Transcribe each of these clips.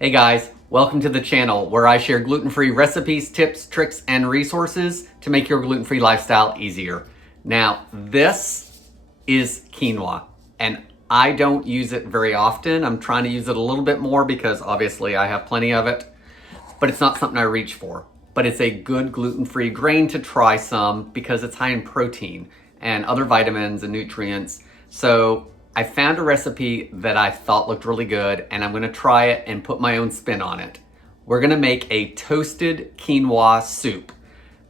Hey guys, welcome to the channel where I share gluten-free recipes, tips, tricks, and resources to make your gluten-free lifestyle easier. Now, this is quinoa, and I don't use it very often. I'm trying to use it a little bit more because obviously I have plenty of it, but it's not something I reach for. But it's a good gluten-free grain to try some because it's high in protein and other vitamins and nutrients. So I found a recipe that I thought looked really good, and I'm gonna try it and put my own spin on it. We're gonna make a toasted quinoa soup.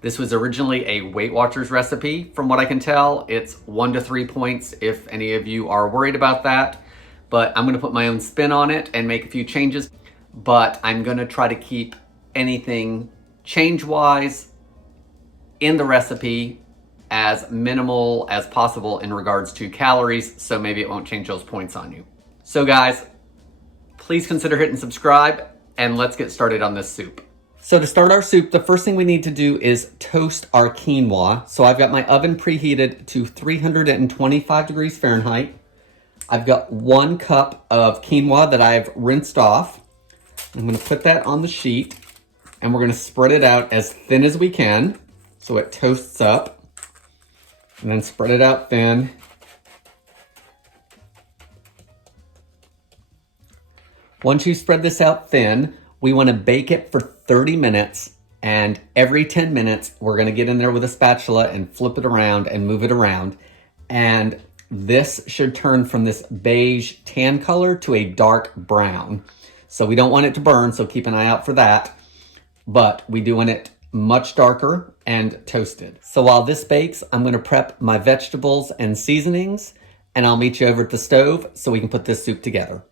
This was originally a Weight Watchers recipe. From what I can tell, it's 1 to 3 points if any of you are worried about that. But I'm gonna put my own spin on it and make a few changes. But I'm gonna try to keep anything change-wise in the recipe as minimal as possible in regards to calories, so maybe it won't change those points on you. So guys, please consider hitting subscribe, and let's get started on this soup. So to start our soup, the first thing we need to do is toast our quinoa. So I've got my oven preheated to 325 degrees Fahrenheit. I've got 1 cup of quinoa that I've rinsed off. I'm gonna put that on the sheet, and we're gonna spread it out as thin as we can so it toasts up. And then spread it out thin. Once you spread this out thin, we want to bake it for 30 minutes. And every 10 minutes, we're going to get in there with a spatula and flip it around and move it around. And this should turn from this beige tan color to a dark brown. So we don't want it to burn, so keep an eye out for that. But we do want it much darker and toasted. So while this bakes, I'm gonna prep my vegetables and seasonings, and I'll meet you over at the stove so we can put this soup together.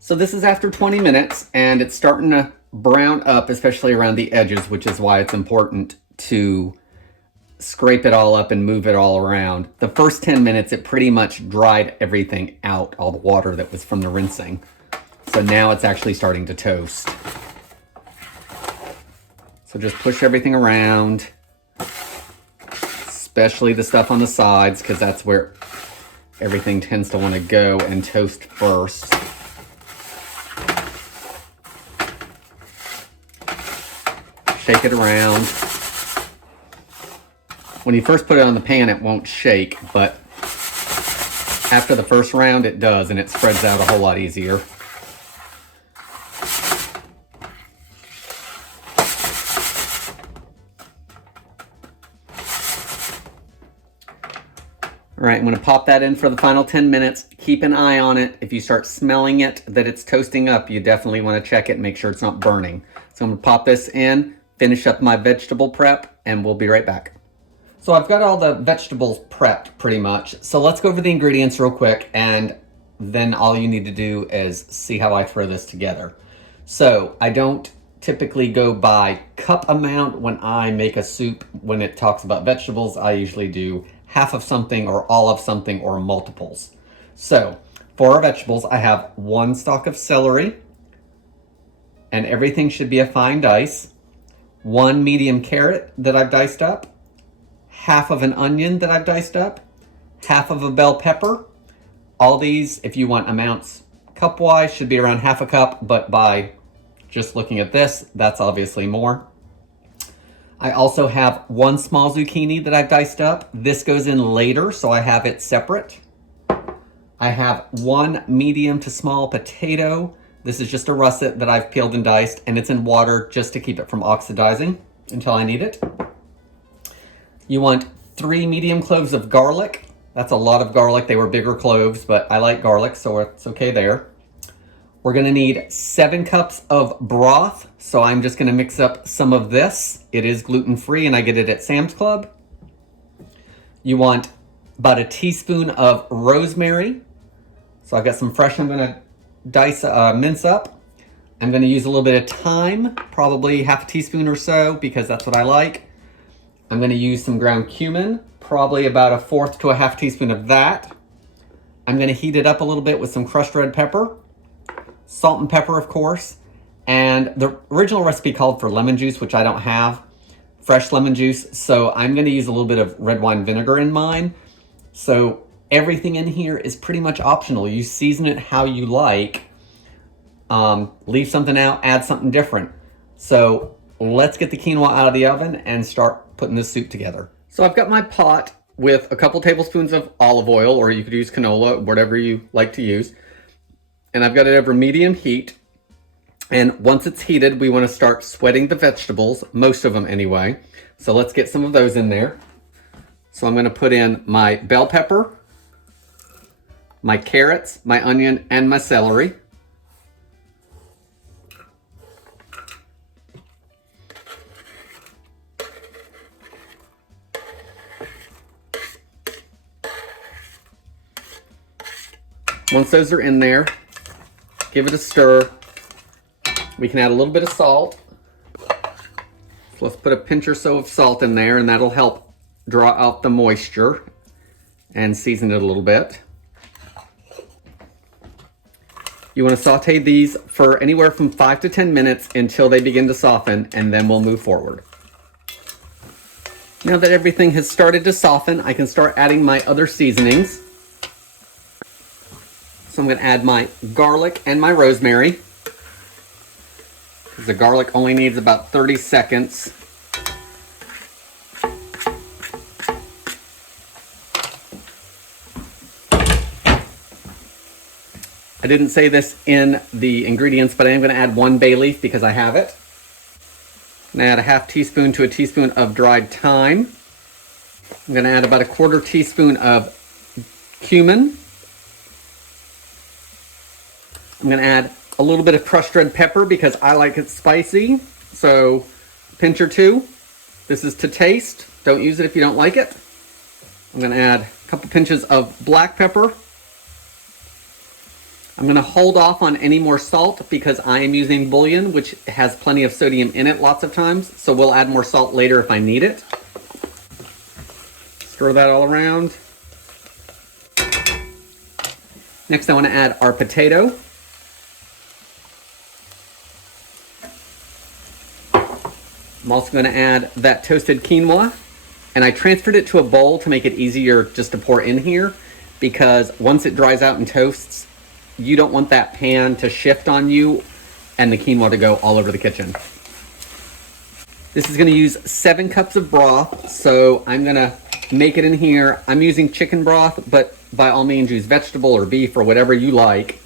So this is after 20 minutes, and it's starting to brown up, especially around the edges, which is why it's important to scrape it all up and move it all around. The first 10 minutes, it pretty much dried everything out, all the water that was from the rinsing. So now it's actually starting to toast. So just push everything around, especially the stuff on the sides, because that's where everything tends to want to go and toast first. Shake it around. When you first put it on the pan, it won't shake, but after the first round, it does, and it spreads out a whole lot easier. All right, I'm gonna pop that in for the final 10 minutes. Keep an eye on it. If you start smelling it, that it's toasting up, you definitely wanna check it and make sure it's not burning. So I'm gonna pop this in, finish up my vegetable prep, and we'll be right back. So I've got all the vegetables prepped pretty much. So let's go over the ingredients real quick, and then all you need to do is see how I throw this together. So I don't typically go by cup amount when I make a soup. When it talks about vegetables, I usually do half of something or all of something or multiples. So for our vegetables, I have 1 stalk of celery, and everything should be a fine dice. 1 medium carrot that I've diced up, half of an onion that I've diced up, half of a bell pepper. All these, if you want amounts cup-wise, should be around half a cup, but by just looking at this, that's obviously more. I also have 1 small zucchini that I've diced up. This goes in later, so I have it separate. I have 1 medium to small potato. This is just a russet that I've peeled and diced, and it's in water just to keep it from oxidizing until I need it. You want 3 medium cloves of garlic. That's a lot of garlic. They were bigger cloves, but I like garlic, so it's okay there. We're gonna need 7 cups of broth, so I'm just gonna mix up some of this. It is gluten-free, and I get it at Sam's Club. You want about a teaspoon of rosemary. So I've got some fresh I'm gonna mince up. I'm gonna use a little bit of thyme, probably half a teaspoon or so, because that's what I like. I'm gonna use some ground cumin, probably about a 1/4 to a half teaspoon of that. I'm gonna heat it up a little bit with some crushed red pepper. Salt and pepper, of course, and the original recipe called for lemon juice, which I don't have, fresh lemon juice, so I'm going to use a little bit of red wine vinegar in mine. So everything in here is pretty much optional. You season it how you like, leave something out, add something different. So let's get the quinoa out of the oven and start putting this soup together. So I've got my pot with a couple tablespoons of olive oil, or you could use canola, whatever you like to use. And I've got it over medium heat. And once it's heated, we want to start sweating the vegetables, most of them anyway. So let's get some of those in there. So I'm going to put in my bell pepper, my carrots, my onion, and my celery. Once those are in there, give it a stir. We can add a little bit of salt. So let's put a pinch or so of salt in there, and that'll help draw out the moisture and season it a little bit. You want to saute these for anywhere from 5 to 10 minutes until they begin to soften, and then we'll move forward. Now that everything has started to soften, I can start adding my other seasonings. So I'm going to add my garlic and my rosemary. The garlic only needs about 30 seconds. I didn't say this in the ingredients, but I am going to add 1 bay leaf because I have it. I'm going to add a half teaspoon to a teaspoon of dried thyme. I'm going to add about a 1/4 teaspoon of cumin. I'm going to add a little bit of crushed red pepper because I like it spicy. So a pinch or 2. This is to taste. Don't use it if you don't like it. I'm going to add a couple pinches of black pepper. I'm going to hold off on any more salt because I am using bouillon, which has plenty of sodium in it lots of times. So we'll add more salt later if I need it. Stir that all around. Next I want to add our potato. I'm also going to add that toasted quinoa, and I transferred it to a bowl to make it easier just to pour in here, because once it dries out and toasts, you don't want that pan to shift on you and the quinoa to go all over the kitchen. This is going to use 7 cups of broth, so I'm going to make it in here. I'm using chicken broth, but by all means use vegetable or beef or whatever you like.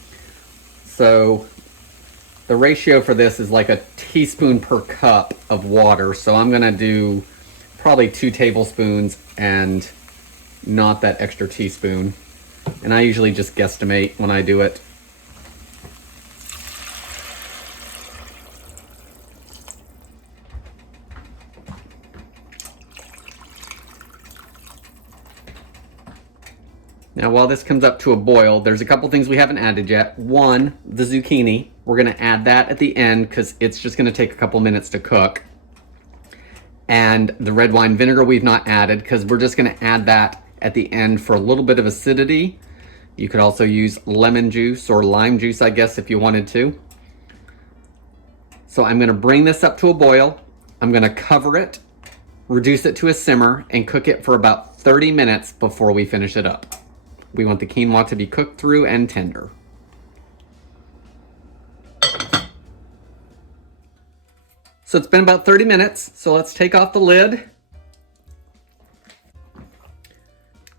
So the ratio for this is like a teaspoon per cup of water. So I'm going to do probably 2 tablespoons and not that extra teaspoon. And I usually just guesstimate when I do it. Now while this comes up to a boil, there's a couple things we haven't added yet. One, the zucchini. We're going to add that at the end because it's just going to take a couple minutes to cook. And the red wine vinegar we've not added because we're just going to add that at the end for a little bit of acidity. You could also use lemon juice or lime juice, I guess, if you wanted to. So I'm going to bring this up to a boil. I'm going to cover it, reduce it to a simmer, and cook it for about 30 minutes before we finish it up. We want the quinoa to be cooked through and tender. So it's been about 30 minutes, so let's take off the lid.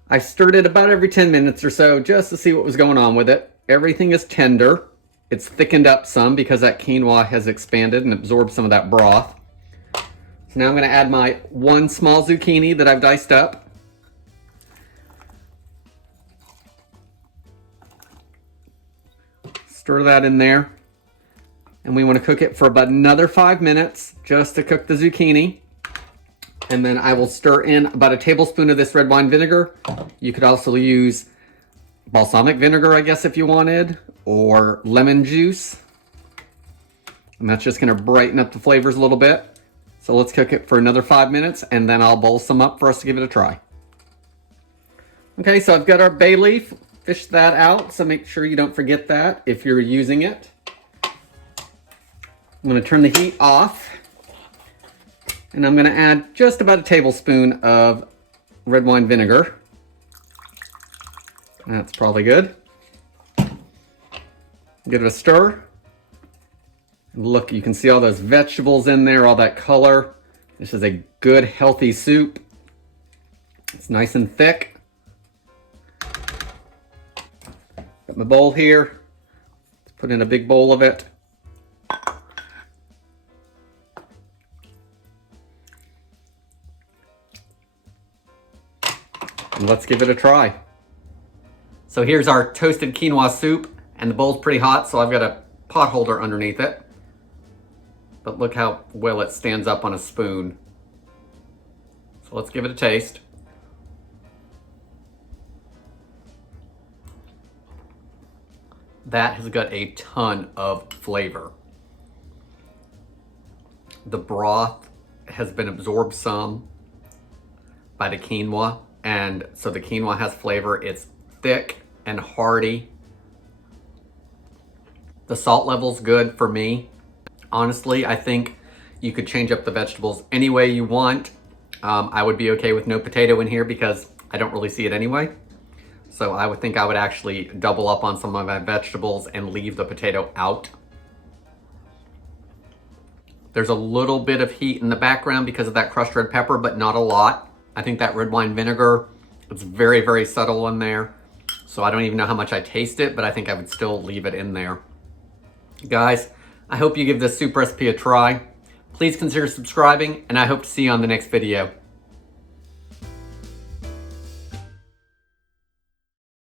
I stirred it about every 10 minutes or so just to see what was going on with it. Everything is tender. It's thickened up some because that quinoa has expanded and absorbed some of that broth. So now I'm going to add my 1 small zucchini that I've diced up. Stir that in there. And we want to cook it for about another 5 minutes just to cook the zucchini. And then I will stir in about a tablespoon of this red wine vinegar. You could also use balsamic vinegar, I guess, if you wanted, or lemon juice. And that's just going to brighten up the flavors a little bit. So let's cook it for another 5 minutes, and then I'll bowl some up for us to give it a try. Okay, so I've got our bay leaf. Fish that out, so make sure you don't forget that if you're using it. I'm going to turn the heat off, and I'm going to add just about a tablespoon of red wine vinegar. That's probably good. Give it a stir. Look, you can see all those vegetables in there, all that color. This is a good, healthy soup. It's nice and thick. Got my bowl here. Let's put in a big bowl of it. And let's give it a try. So here's our toasted quinoa soup, and the bowl's pretty hot, so I've got a pot holder underneath it. But look how well it stands up on a spoon. So let's give it a taste. That has got a ton of flavor. The broth has been absorbed some by the quinoa, and so the quinoa has flavor. It's thick and hearty. The salt level's good for me. Honestly, I think you could change up the vegetables any way you want. I would be okay with no potato in here because I don't really see it anyway. So I would think I would actually double up on some of my vegetables and leave the potato out. There's a little bit of heat in the background because of that crushed red pepper, but not a lot. I think that red wine vinegar, it's very, very subtle in there. So I don't even know how much I taste it, but I think I would still leave it in there. Guys, I hope you give this soup recipe a try. Please consider subscribing, and I hope to see you on the next video.